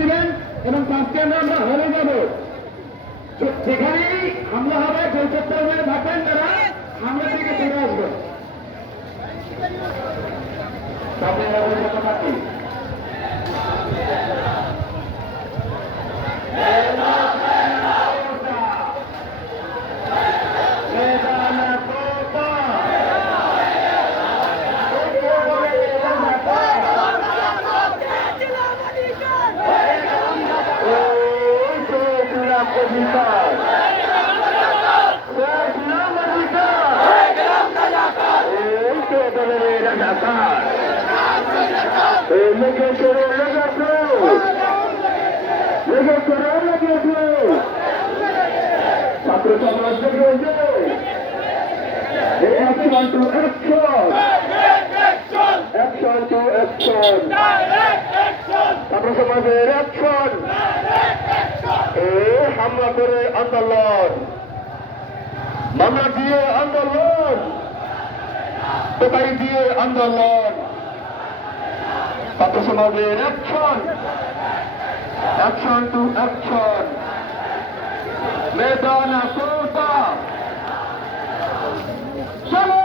দিবেন এবং 5 কেন্দ্রে আমরা হলে যাব। যেখানেই হামলা হবে 75 জন থাকবেন তারা হামলা থেকে ফিরে আসবেন। সামনে অবস্থা থাকি ছাত্র সমাজ থেকে action to action, action to action, ছাত্র সমাজের action, এই হামলা করে আন্দোলন, মামলা দিয়ে আন্দোলন, কোথায় দিয়ে আন্দোলন, ছাত্র সমাজের action, action to action, মেদানা কোটা চলো